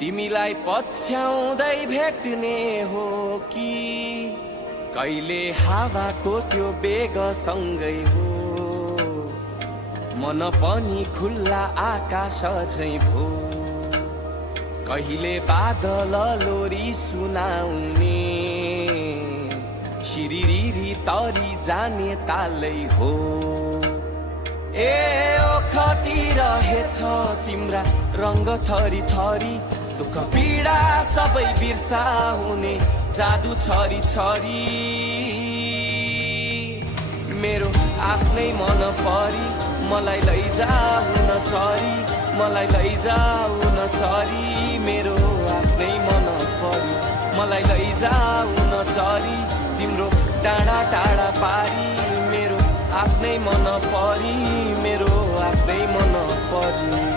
तिमीलाई पछ्याउँदै भेट्ने हो कि कहिले हावाको त्यो बेगसँगै हो। मन पनि खुल्ला आकाश झैं भो, कहिले बादल लोरी सुनाउने शिरिरी तरी जाने तालै हो। ए ओखती रहेछ तिम्रा रंग थरी थरी, दुःख पीडा सबै बिर्साउने जादु छरी छरी। मेरो आफ्नै मन परी मलाई लैजाऊ न चरी, मलाई लैजाऊ न चरी। मेरो आफ्नै मन परी मलाई लैजाऊ न चरी, तिम्रो टाढा टाढा पारी। मेरो आफ्नै मन परी, मेरो आफ्नै मन परी।